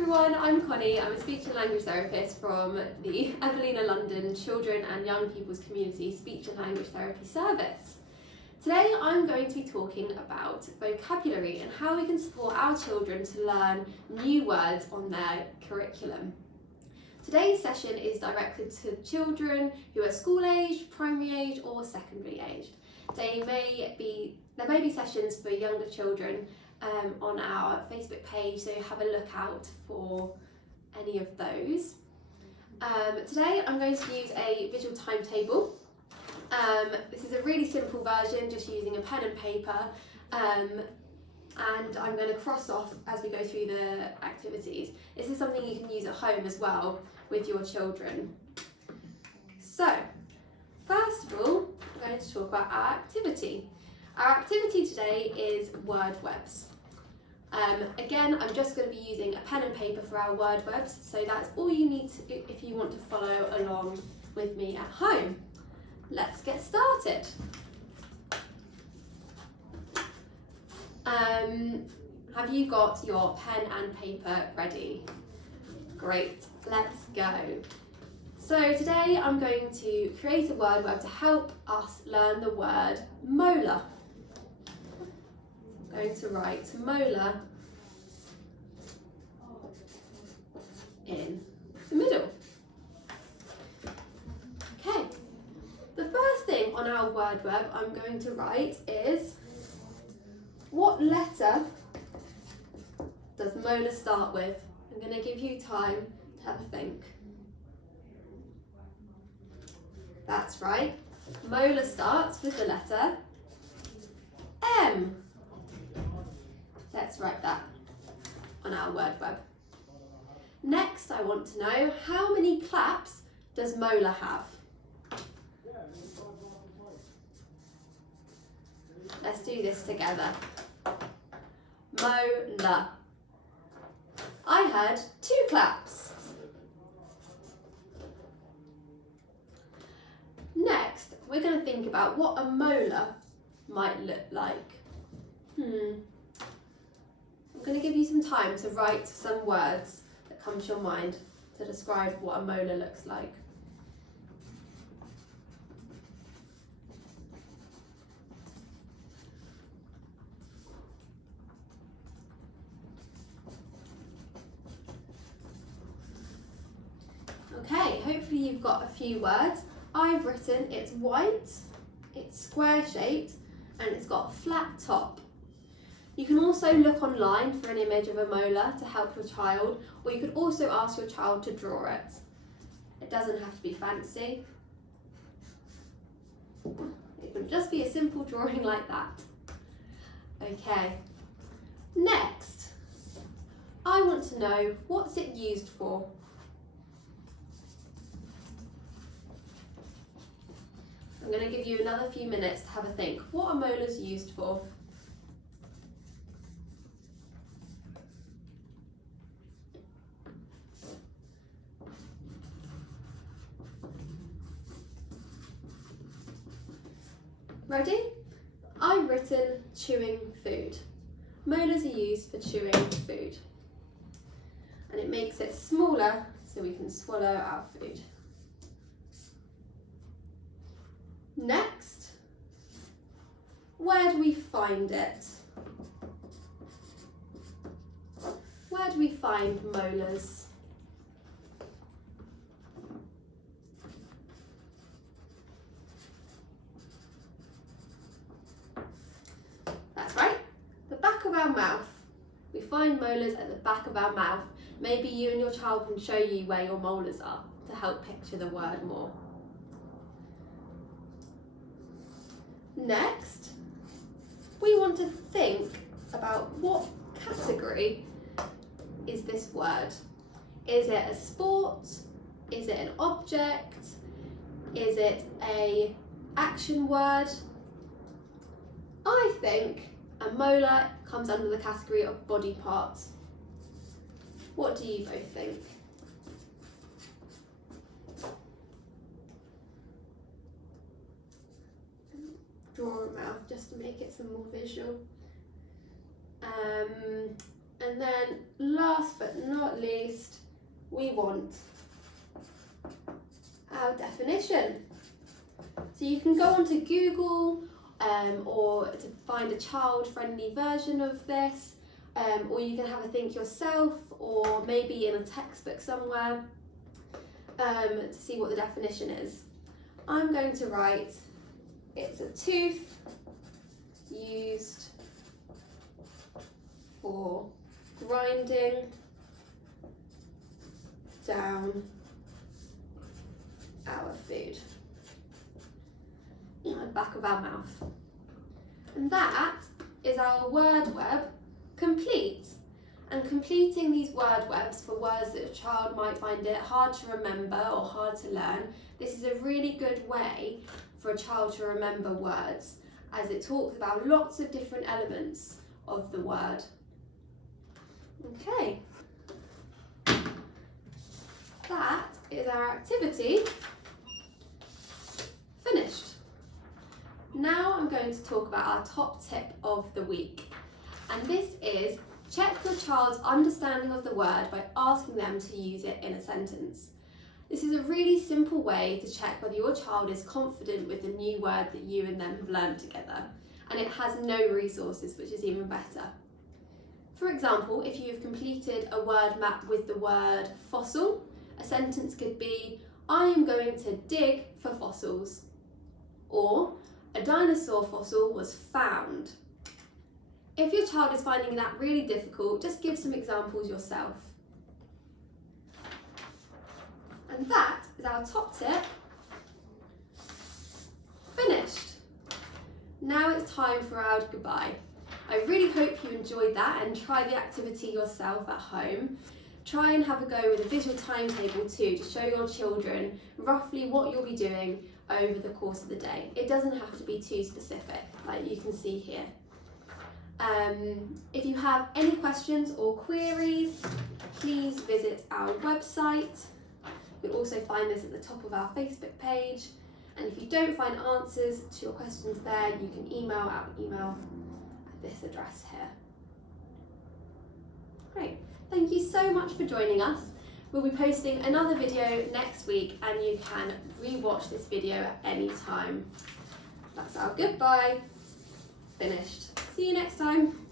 everyone, I'm Connie. I'm a speech and language therapist from the Evelina London Children and Young People's Community Speech and Language Therapy Service. Today I'm going to be talking about vocabulary and how we can support our children to learn new words on their curriculum. Today's session is directed to children who are school aged, primary age or secondary aged. There may be sessions for younger children on our Facebook page, so have a look out for any of those. Today I'm going to use a visual timetable. This is a really simple version, just using a pen and paper, and I'm going to cross off as we go through the activities. This is something you can use at home as well with your children. So, first of all, I'm going to talk about our activity. Our activity today is word webs. Again, I'm just going to be using a pen and paper for our word webs, so that's all you need to do if you want to follow along with me at home. Let's get started. Have you got your pen and paper ready? Great, let's go. So today I'm going to create a word web to help us learn the word molar. I'm going to write molar in the middle. Okay, the first thing on our word web I'm going to write is, what letter does molar start with? I'm going to give you time to have a think. That's right, molar starts with the letter M. Let's write that on our word web. Next, I want to know, how many claps does molar have? Let's do this together. Molar. I heard 2 claps. Next, we're going to think about what a molar might look like. I'm going to give you some time to write some words that come to your mind to describe what a molar looks like. Okay, hopefully you've got a few words. I've written it's white, it's square shaped, and it's got a flat top. You can also look online for an image of a molar to help your child, or you could also ask your child to draw it. It doesn't have to be fancy. It can just be a simple drawing like that. Okay, next, I want to know, what's it used for? I'm going to give you another few minutes to have a think. What are molars used for? Ready? I've written chewing food. Molars are used for chewing food. And it makes it smaller so we can swallow our food. Next, where do we find it? Where do we find molars? That's right, the back of our mouth. We find molars at the back of our mouth. Maybe you and your child can show you where your molars are to help picture the word more. Next, we want to think about what category is this word. Is it a sport? Is it an object? Is it an action word? I think a molar comes under the category of body parts. What do you both think? Draw a mouth just to make it some more visual. And then last but not least, we want our definition. So you can go onto Google or to find a child-friendly version of this, or you can have a think yourself, or maybe in a textbook somewhere to see what the definition is. I'm going to write, it's a tooth used for grinding down our food in the back of our mouth. And that is our word web complete. And completing these word webs for words that a child might find it hard to remember or hard to learn, this is a really good way for a child to remember words, as it talks about lots of different elements of the word. Okay, that is our activity finished. Now I'm going to talk about our top tip of the week, and this is check your child's understanding of the word by asking them to use it in a sentence. This is a really simple way to check whether your child is confident with the new word that you and them have learned together, and it has no resources, which is even better. For example, if you have completed a word map with the word fossil, a sentence could be, I am going to dig for fossils, or a dinosaur fossil was found. If your child is finding that really difficult, just give some examples yourself. And that is our top tip finished. Now it's time for our goodbye. I really hope you enjoyed that and try the activity yourself at home. Try and have a go with a visual timetable too, to show your children roughly what you'll be doing over the course of the day. It doesn't have to be too specific, like you can see here. If you have any questions or queries, please visit our website. You'll also find this at the top of our Facebook page. And if you don't find answers to your questions there, you can email our email at this address here. Great, thank you so much for joining us. We'll be posting another video next week, and you can re-watch this video at any time. That's our goodbye finished. See you next time.